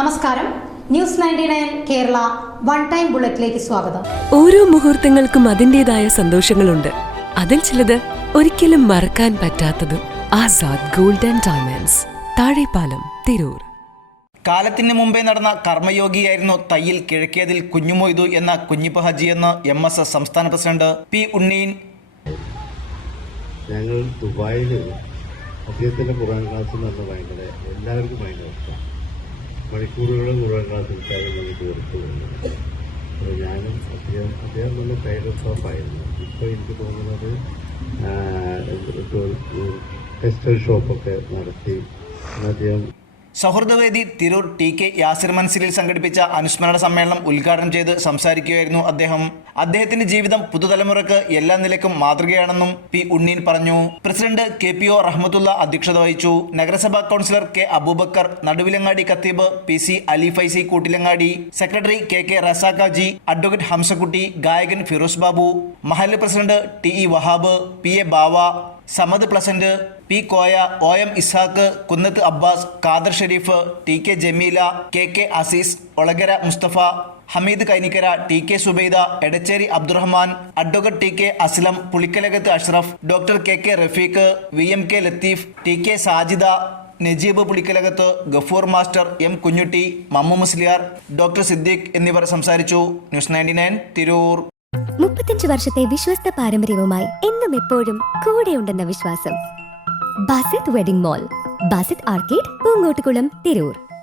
നമസ്കാരം. News 99 Kerala one time ബുള്ളറ്റിലേക്ക് സ്വാഗതം. ഓരോ മുഹൂർത്തങ്ങൾക്കും അതിന്റേതായ സന്തോഷങ്ങളുണ്ട്. അതിൽ ചിലത് ഒരിക്കലും മറക്കാൻ പറ്റാത്തതും. Azad gold and diamonds, Thazhepalam, Tirur. കാലത്തിന് മുമ്പേ നടന്ന കർമ്മയോഗിയായിരുന്നു തയ്യിൽ കിഴക്കേതിൽ കുഞ്ഞുമൊയ്തു എന്ന കുഞ്ഞിപ്പ ഹജിയെന്ന് MSS സംസ്ഥാന പ്രസിഡന്റ് പി ഉണ്ണീൻ. ഞങ്ങൾ ദുബായിൽ അദ്ദേഹത്തിൻ്റെ ഖുർആൻ ക്ലാസ് എന്ന് പറഞ്ഞാൽ ഭയങ്കര എല്ലാവർക്കും ഭയങ്കര ഇഷ്ടമാണ്. മണിക്കൂറുകൾ ഖുർആൻ ക്ലാസ് എടുത്താൽ ഞങ്ങൾ തീർത്തു പോകുന്നത്. അപ്പോൾ ഞാനും അദ്ദേഹം നല്ല ഫേവറേറ്റ് ഷോപ്പായിരുന്നു. ഇപ്പോൾ എനിക്ക് തോന്നുന്നത് ടെക്സ്റ്റൈൽ ഷോപ്പൊക്കെ നടത്തി അദ്ദേഹം. സൗഹൃദവേദി തിരൂർ TK യാസിർ മൻസിലിൽ സംഘടിപ്പിച്ച അനുസ്മരണ സമ്മേളനം ഉദ്ഘാടനം ചെയ്ത് സംസാരിക്കുകയായിരുന്നു അദ്ദേഹം. അദ്ദേഹത്തിന്റെ ജീവിതം പുതുതലമുറക്ക് എല്ലാ നിലയ്ക്കും മാതൃകയാണെന്നും പി ഉണ്ണീൻ പറഞ്ഞു. പ്രസിഡന്റ് KPO റഹ്മത്തുള്ള അധ്യക്ഷത വഹിച്ചു. നഗരസഭാ കൗൺസിലർ K അബൂബക്കർ, നടുവിലങ്ങാടി ഖത്തീബ് PC Ali Faizy Koottilangadi, secretary KK Razak Haji, advocate Hamzakutty, ഗായകൻ ഫിറോസ് ബാബു, മഹല്ല് president TE Wahab, PA Bava, Samad Pleasant, P Koya, OM Ishaq, Kunnath Abbas, Khader Sherif, TK Jameela, KK Azeez, Olakara Musthafa, Hameed Kainikkara, TK Subaida, Edacheri Abdurahman, advocate TK Aslam, Pulikkalakath Ashraf, doctor KK Rafeeq, VMK Latheef, TK Sajida, Najeeb Pulikkalakath, Gafoor master, M Kunjutty, Mammu Musliyar, doctor Siddique എന്നിവർ സംസാരിച്ചു. ന്യൂസ് 99 തിരൂർ. 35 വർഷത്തെ വിശ്വസ്ത പാരമ്പര്യവുമായി എന്നും എപ്പോഴും കൂടെയുണ്ടെന്ന വിശ്വാസം. Basith wedding mall, Basith arcade, Poongottukulam, Tirur.